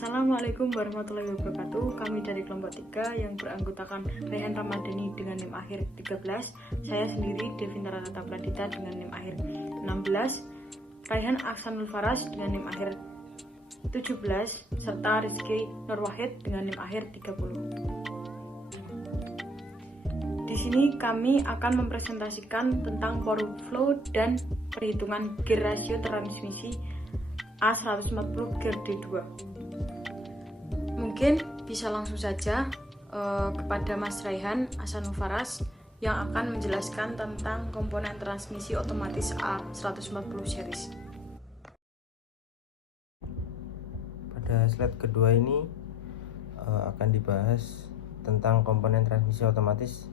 Assalamualaikum warahmatullahi wabarakatuh. Kami dari kelompok 3 yang beranggotakan Raihan Ramadhani dengan NIM akhir 13, saya sendiri Devintara Tata Pradita dengan NIM akhir 16, Raihan Aksanul Faras dengan NIM akhir 17, serta Rizky Nurwahid dengan NIM akhir 30. Di sini kami akan mempresentasikan tentang power flow dan perhitungan gear ratio transmisi A140 gear D2. Mungkin bisa langsung saja kepada Mas Raihan Aksanul Faras yang akan menjelaskan tentang komponen transmisi otomatis A140 series. Pada slide kedua ini akan dibahas tentang komponen transmisi otomatis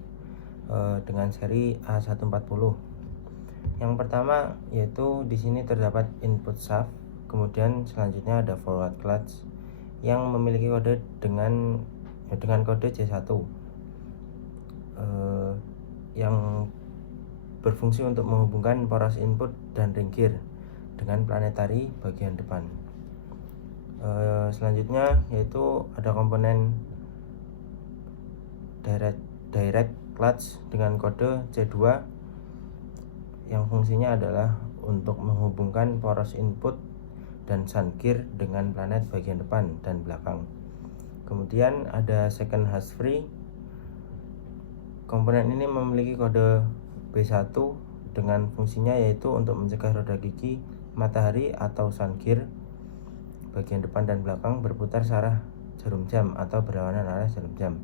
dengan seri A140. Yang pertama yaitu di sini terdapat input shaft, kemudian selanjutnya ada forward clutch yang memiliki kode dengan kode C1 yang berfungsi untuk menghubungkan poros input dan ring gear dengan planetary bagian depan. Selanjutnya yaitu ada komponen direct clutch dengan kode C2 yang fungsinya adalah untuk menghubungkan poros input dan shunt gear dengan planet bagian depan dan belakang. Kemudian ada second hash free. Komponen ini memiliki kode B1 dengan fungsinya yaitu untuk mencegah roda gigi matahari atau shunt gear bagian depan dan belakang berputar searah jarum jam atau berlawanan arah jarum jam.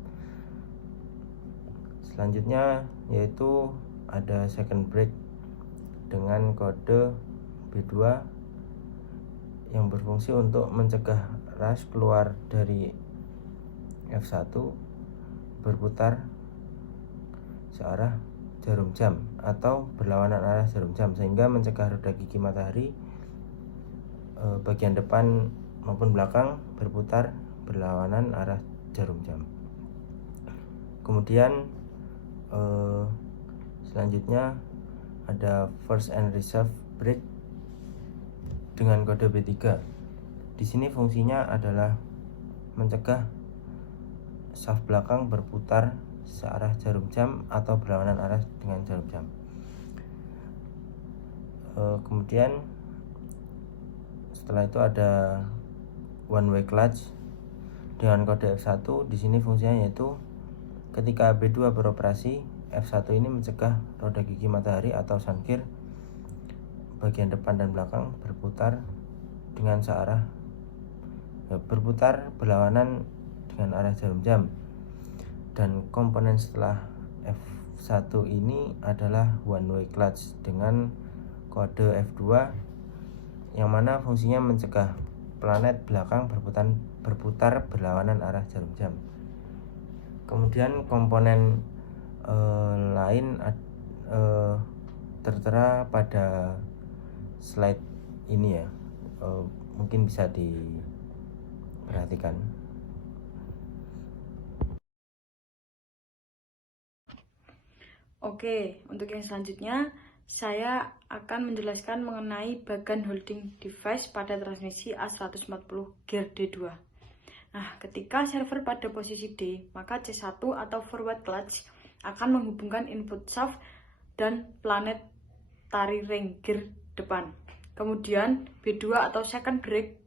Selanjutnya yaitu ada second brake dengan kode B2 yang berfungsi untuk mencegah rush keluar dari F1 berputar searah jarum jam atau berlawanan arah jarum jam sehingga mencegah roda gigi matahari bagian depan maupun belakang berputar berlawanan arah jarum jam. Kemudian selanjutnya ada first and reserve brake dengan kode B3. Di sini fungsinya adalah mencegah shaft belakang berputar searah jarum jam atau berlawanan arah dengan jarum jam. Kemudian setelah itu ada one way clutch dengan kode F1. Di sini fungsinya yaitu ketika B2 beroperasi, F1 ini mencegah roda gigi matahari atau shunt gear bagian depan dan belakang berputar dengan searah berputar berlawanan dengan arah jarum jam. Dan komponen setelah F1 ini adalah one way clutch dengan kode F2 yang mana fungsinya mencegah planet belakang berputar berlawanan arah jarum jam. Kemudian komponen lain tertera pada slide ini ya, mungkin bisa diperhatikan. Oke, untuk yang selanjutnya saya akan menjelaskan mengenai bagan holding device pada transmisi A140 gear D2. Nah, ketika server pada posisi D, maka C1 atau forward clutch akan menghubungkan input shaft dan planetary ring gear depan. Kemudian B2 atau second brake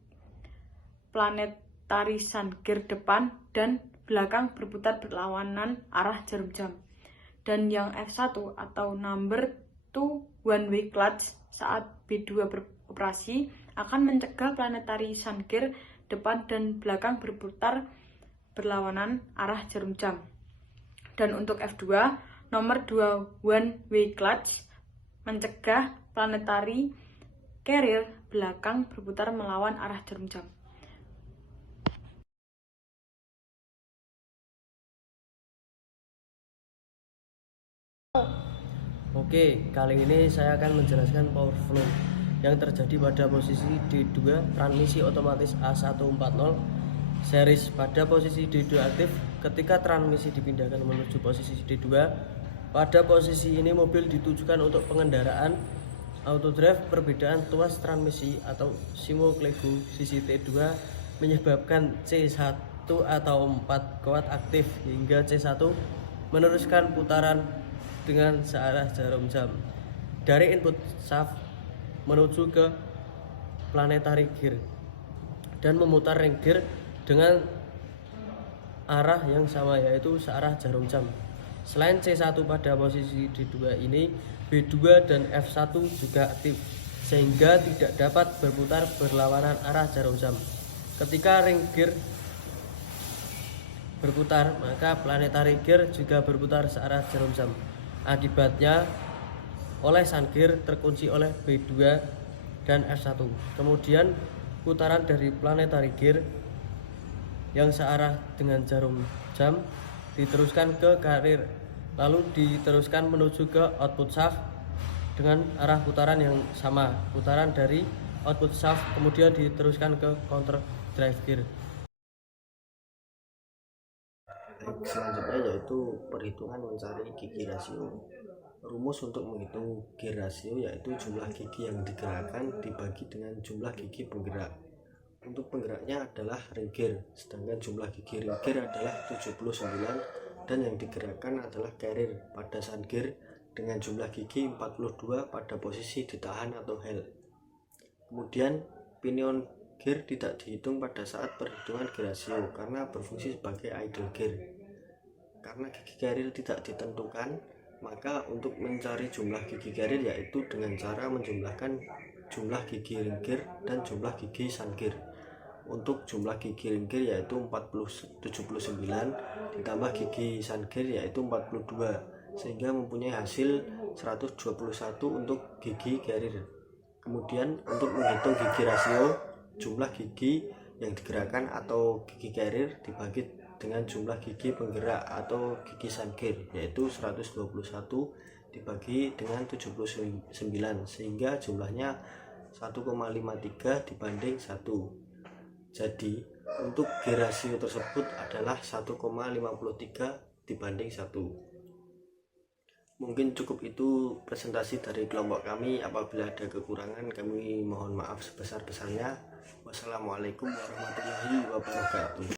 planetary shunt gear depan dan belakang berputar berlawanan arah jarum jam. Dan yang F1 atau number 2 one way clutch saat B2 beroperasi akan mencegah planetary shunt gear depan dan belakang berputar berlawanan arah jarum jam. Dan untuk F2 nomor 2 one way clutch mencegah planetary carrier belakang berputar melawan arah jarum jam. Oke, kali ini saya akan menjelaskan power flow yang terjadi pada posisi D2 transmisi otomatis A140 series. Pada posisi D2 aktif, ketika transmisi dipindahkan menuju posisi D2, pada posisi ini mobil ditujukan untuk pengendaraan auto drive. Perbedaan tuas transmisi atau Simo Klegu sisi T2 menyebabkan C1 atau 4 kuat aktif hingga C1 meneruskan putaran dengan searah jarum jam dari input shaft menuju ke planetary gear dan memutar ring gear dengan arah yang sama, yaitu searah jarum jam. Selain C1 pada posisi D2 ini, B2 dan F1 juga aktif sehingga tidak dapat berputar berlawanan arah jarum jam. Ketika ring gear berputar, maka planetary gear juga berputar searah jarum jam. Akibatnya olesan gear terkunci oleh B2 dan F1. Kemudian putaran dari planetary gear yang searah dengan jarum jam diteruskan ke carrier, lalu diteruskan menuju ke output shaft dengan arah putaran yang sama. Putaran dari output shaft kemudian diteruskan ke counter drive gear. Selanjutnya yaitu perhitungan mencari gigi rasio. Rumus untuk menghitung gear rasio yaitu jumlah gigi yang digerakkan dibagi dengan jumlah gigi penggerak. Untuk penggeraknya adalah ring gear, sedangkan jumlah gigi ring gear adalah 79 dan yang digerakkan adalah carrier pada sun gear dengan jumlah gigi 42 pada posisi ditahan atau held. Kemudian pinion gear tidak dihitung pada saat perhitungan gear rasio karena berfungsi sebagai idle gear. Karena gigi carrier tidak ditentukan, maka untuk mencari jumlah gigi carrier yaitu dengan cara menjumlahkan jumlah gigi ring gear dan jumlah gigi sun gear. Untuk jumlah gigi ring gear yaitu 79 ditambah gigi sun gear yaitu 42 sehingga mempunyai hasil 121 untuk gigi carrier. Kemudian untuk menghitung gigi rasio, jumlah gigi yang digerakkan atau gigi carrier dibagi dengan jumlah gigi penggerak atau gigi sun gear yaitu 121 dibagi dengan 79 sehingga jumlahnya 1,53 dibanding 1. Jadi untuk gear rasio tersebut adalah 1,53 dibanding 1. Mungkin cukup itu presentasi dari kelompok kami. Apabila ada kekurangan kami mohon maaf sebesar-besarnya. Wassalamualaikum warahmatullahi wabarakatuh.